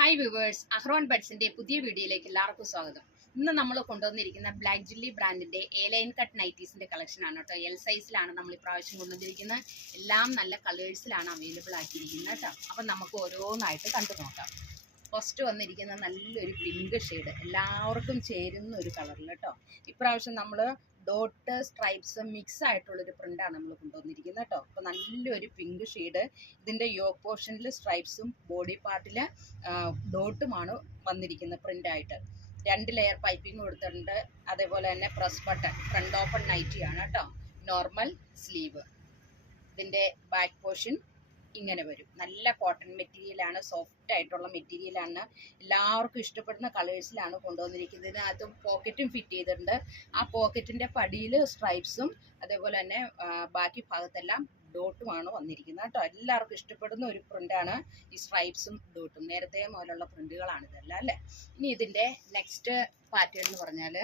Hi viewers, അഹ്റോൺ ബഡ്സിന്റെ പുതിയ വീഡിയോയിലേക്ക് എല്ലാവർക്കും സ്വാഗതം. ഇന്ന് നമ്മൾ കൊണ്ടുവന്നിരിക്കുന്ന ബ്ലാക്ക് ജില്ലി ബ്രാൻഡിന്റെ എ ലൈൻ കട്ട് നൈറ്റീസിന്റെ കളക്ഷൻ ആണ് കേട്ടോ. എൽ സൈസിലാണ് നമ്മൾ ഇപ്രാവശ്യം കൊണ്ടുവന്നിരിക്കുന്നത്. എല്ലാം നല്ല കളേഴ്സിലാണ് അവൈലബിൾ ആക്കിയിരിക്കുന്നത് കേട്ടോ. അപ്പം നമുക്ക് ഓരോന്നായിട്ട് കണ്ടു നോക്കാം. ഫസ്റ്റ് വന്നിരിക്കുന്ന നല്ലൊരു പിങ്ക് ഷെയ്ഡ്, എല്ലാവർക്കും ചേരുന്ന ഒരു കളറിൽ കേട്ടോ. ഇപ്രാവശ്യം നമ്മൾ ഡോട്ട് സ്ട്രൈപ്സ് മിക്സ് ആയിട്ടുള്ളൊരു പ്രിൻ്റാണ് നമ്മൾ കൊണ്ടുവന്നിരിക്കുന്നത് കേട്ടോ. അപ്പോൾ നല്ലൊരു പിങ്ക് ഷെയ്ഡ്, ഇതിൻ്റെ യോക്ക് പോർഷനിൽ സ്ട്രൈപ്സും ബോഡി പാർട്ടിൽ ഡോട്ടുമാണ് വന്നിരിക്കുന്നത് പ്രിൻ്റായിട്ട്. 2 ലെയർ പൈപ്പിംഗ് കൊടുത്തിട്ടുണ്ട്. അതേപോലെ തന്നെ പ്രസ് ബട്ടൺ, ഫ്രണ്ട് ഓപ്പൺ നൈറ്റിയാണ് കേട്ടോ. Normal sleeve. ഇതിൻ്റെ ബാക്ക് പോർഷൻ ഇങ്ങനെ വരും. നല്ല കോട്ടൺ മെറ്റീരിയലാണ്, സോഫ്റ്റ് ആയിട്ടുള്ള മെറ്റീരിയലാണ്. എല്ലാവർക്കും ഇഷ്ടപ്പെടുന്ന കളേഴ്സിലാണ് കൊണ്ടുവന്നിരിക്കുന്നത്. ഇതിനകത്തും പോക്കറ്റും ഫിറ്റ് ചെയ്തിട്ടുണ്ട്. ആ പോക്കറ്റിൻ്റെ പടിയിൽ സ്ട്രൈപ്സും അതേപോലെ തന്നെ ബാക്കി ഭാഗത്തെല്ലാം ഡോട്ടുമാണ് വന്നിരിക്കുന്നത് കേട്ടോ. എല്ലാവർക്കും ഇഷ്ടപ്പെടുന്ന ഒരു പ്രിൻ്റാണ് ഈ സ്ട്രൈപ്സും ഡോട്ടും. നേരത്തെ മുതലുള്ള പ്രിൻ്റുകളാണ് ഇതെല്ലാം അല്ലേ. ഇനി ഇതിൻ്റെ നെക്സ്റ്റ് പാറ്റേൺ എന്ന് പറഞ്ഞാൽ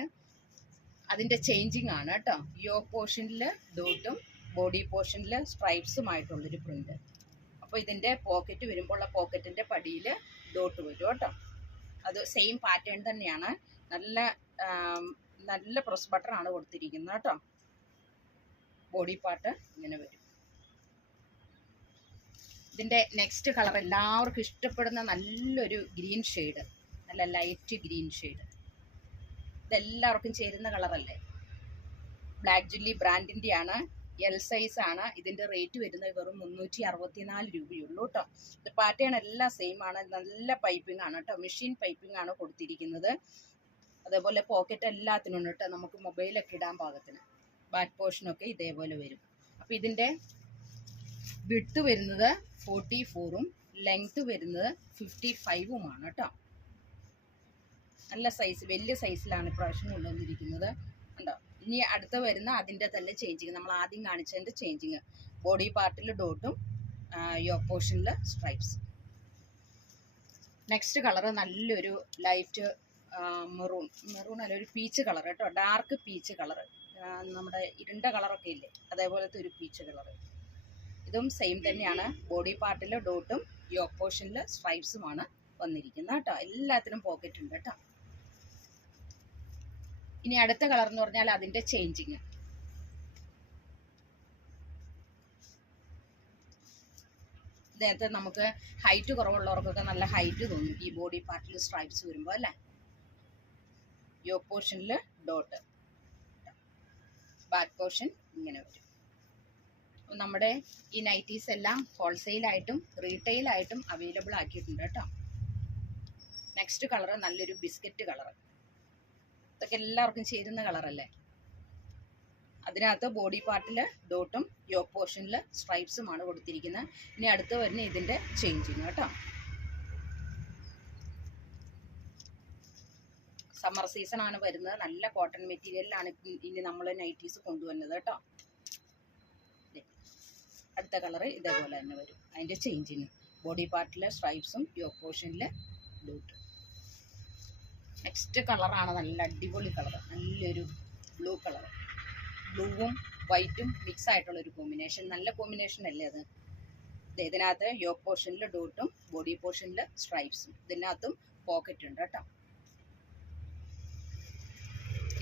അതിൻ്റെ ചേഞ്ചിങ് ആണ് കേട്ടോ. യോക്ക് പോർഷനിൽ ഡോട്ടും ബോഡി പോർഷനിൽ സ്ട്രൈപ്സുമായിട്ടുള്ളൊരു പ്രിൻ്റ്. അപ്പോൾ ഇതിൻ്റെ പോക്കറ്റ് വരുമ്പോൾ ആ പോക്കറ്റിൻ്റെ പടിയിൽ ഡോട്ട് വരും കേട്ടോ. അത് സെയിം പാറ്റേൺ തന്നെയാണ്. നല്ല പ്രസ് ബട്ടറാണ് കൊടുത്തിരിക്കുന്നത് കേട്ടോ. ബോഡി പാർട്ട് ഇങ്ങനെ വരും. ഇതിൻ്റെ നെക്സ്റ്റ് കളർ എല്ലാവർക്കും ഇഷ്ടപ്പെടുന്ന നല്ലൊരു ഗ്രീൻ ഷെയ്ഡ്, നല്ല ലൈറ്റ് ഗ്രീൻ ഷെയ്ഡ്. ഇതെല്ലാവർക്കും ചേരുന്ന കളറല്ലേ. ബ്ലാക്ക് ജില്ലി ബ്രാൻഡിൻ്റെയാണ്, എൽ സൈസ് ആണ്. ഇതിൻ്റെ റേറ്റ് വരുന്നത് വെറും 364 രൂപയുള്ളൂ കേട്ടോ. ഇത് പാറ്റേൺ എല്ലാം സെയിം ആണ്. നല്ല പൈപ്പിംഗ് ആണ് കേട്ടോ, മെഷീൻ പൈപ്പിംഗ് ആണ് കൊടുത്തിരിക്കുന്നത്. അതേപോലെ പോക്കറ്റ് എല്ലാത്തിനും ഉണ്ട് കേട്ടോ, നമുക്ക് മൊബൈലൊക്കെ ഇടാൻ പാകത്തിന്. ബാക്ക് പോർഷനൊക്കെ ഇതേപോലെ വരും. അപ്പോൾ ഇതിൻ്റെ വിഡ്ത്ത് വരുന്നത് 44ഉം ലെങ്ത്ത് വരുന്നത് 55ഉമാണ് കേട്ടോ. നല്ല സൈസ്, വലിയ സൈസിലാണ് ഇപ്രാവശ്യം കൊണ്ടുവന്നിരിക്കുന്നത് ഉണ്ടോ. ഇനി അടുത്ത് വരുന്ന അതിൻ്റെ തന്നെ ചേഞ്ചിങ്, നമ്മൾ ആദ്യം കാണിച്ചതിൻ്റെ ചേഞ്ചിങ്. ബോഡി പാർട്ടിൽ ഡോട്ടും യോക്ക് പോർഷനിൽ സ്ട്രൈപ്സ്. നെക്സ്റ്റ് കളറ് നല്ലൊരു ലൈറ്റ് മെറൂൺ അല്ല, ഒരു പീച്ച് കളർ കേട്ടോ. ഡാർക്ക് പീച്ച് കളർ, നമ്മുടെ ഇരുണ്ട കളറൊക്കെ ഇല്ലേ അതേപോലത്തെ ഒരു പീച്ച് കളർ. ഇതും സെയിം തന്നെയാണ്. ബോഡി പാർട്ടിൽ ഡോട്ടും യോക്ക് പോർഷനിൽ സ്ട്രൈപ്സുമാണ് വന്നിരിക്കുന്നത് കേട്ടോ. എല്ലാത്തിനും പോക്കറ്റ് ഉണ്ട് കേട്ടോ. ഇനി അടുത്ത കളർ എന്ന് പറഞ്ഞാൽ അതിൻ്റെ ചേഞ്ചിങ്. നേരത്തെ നമുക്ക് ഹൈറ്റ് കുറവുള്ളവർക്കൊക്കെ നല്ല ഹൈറ്റ് തോന്നും ഈ ബോഡി പാർട്ടിൽ സ്ട്രൈപ്സ് വരുമ്പോൾ അല്ലേ. യോക്ക് പോർഷനിൽ ഡോട്ട്, ബാക്ക് പോർഷൻ ഇങ്ങനെ വരും. നമ്മുടെ ഈ നൈറ്റീസ് എല്ലാം ഹോൾസെയിലായിട്ടും റീറ്റെയിലായിട്ടും അവൈലബിൾ ആക്കിയിട്ടുണ്ട് കേട്ടോ. നെക്സ്റ്റ് കളർ നല്ലൊരു ബിസ്ക്കറ്റ് കളർ. ഇതൊക്കെ എല്ലാവർക്കും ചേരുന്ന കളറല്ലേ. അതിനകത്ത് ബോഡി പാർട്ടിൽ ഡോട്ടും യോക്ക് പോർഷനിൽ സ്ട്രൈപ്സുമാണ് കൊടുത്തിരിക്കുന്നത്. ഇനി അടുത്ത് വരുന്ന ഇതിൻ്റെ ചേഞ്ചിങ് കേട്ടോ. സമ്മർ സീസൺ ആണ് വരുന്നത്. നല്ല കോട്ടൺ മെറ്റീരിയലിലാണ് ഇനി നമ്മൾ നൈറ്റീസ് കൊണ്ടുവന്നത് കേട്ടോ. അടുത്ത കളറ് ഇതേപോലെ തന്നെ വരും. അതിൻ്റെ ചേഞ്ചിങ് ബോഡി പാർട്ടിൽ സ്ട്രൈപ്സും യോക്ക് പോർഷനിൽ ഡോട്ട്. നെക്സ്റ്റ് കളറാണ് നല്ല അടിപൊളി കളർ, നല്ലൊരു ബ്ലൂ കളർ. ബ്ലൂവും വൈറ്റും മിക്സ് ആയിട്ടുള്ളൊരു കോമ്പിനേഷൻ. നല്ല കോമ്പിനേഷൻ അല്ലേ അത്. ഇതിനകത്ത് യോക്ക് പോർഷനിൽ ഡോട്ടും ബോഡി പോർഷനിൽ സ്ട്രൈപ്സും. ഇതിനകത്തും പോക്കറ്റ് ഉണ്ട് കേട്ടോ.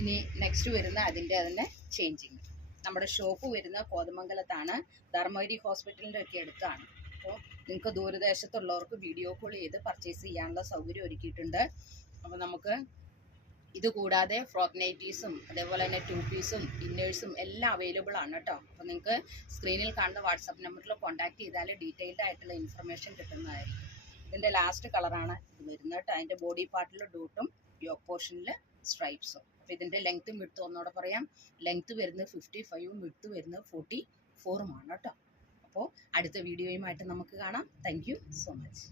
ഇനി നെക്സ്റ്റ് വരുന്ന അതിൻ്റെ തന്നെ ചേഞ്ചിങ്. നമ്മുടെ ഷോപ്പ് വരുന്ന കോതമംഗലത്താണ്, ധർമ്മഗിരി ഹോസ്പിറ്റലിൻ്റെ ഒക്കെ അടുത്താണ്. അപ്പോൾ നിങ്ങൾക്ക് ദൂരദേശത്തുള്ളവർക്ക് വീഡിയോ കോൾ ചെയ്ത് പർച്ചേസ് ചെയ്യാനുള്ള സൗകര്യം ഒരുക്കിയിട്ടുണ്ട്. അപ്പോൾ നമുക്ക് ഇത് കൂടാതെ ഫ്രോക്ക് നൈറ്റീസും അതേപോലെ തന്നെ 2 പീസും ഇന്നേഴ്സും എല്ലാം അവൈലബിൾ ആണ് കേട്ടോ. അപ്പോൾ നിങ്ങൾക്ക് സ്ക്രീനിൽ കാണുന്ന വാട്സാപ്പ് നമ്പറിൽ കോൺടാക്ട് ചെയ്താൽ ഡീറ്റെയിൽഡ് ആയിട്ടുള്ള ഇൻഫർമേഷൻ കിട്ടുന്നതായിരിക്കും. ഇതിൻ്റെ ലാസ്റ്റ് കളറാണ് ഇത് വരുന്നത് കേട്ടോ. അതിൻ്റെ ബോഡി പാർട്ടിൽ ഡോട്ടും യോക്ക് പോർഷനിൽ സ്ട്രൈപ്സും. അപ്പോൾ ഇതിൻ്റെ ലെങ്ത്തും വിഡ്ത്തും ഒന്നുകൂടെ പറയാം. ലെങ്ത്ത് വരുന്നത് 55ഉം വിഡ്ത്ത് വരുന്നത് 44ഉമാണ് കേട്ടോ. അപ്പോൾ അടുത്ത വീഡിയോയുമായിട്ട് നമുക്ക് കാണാം. Thank you so much.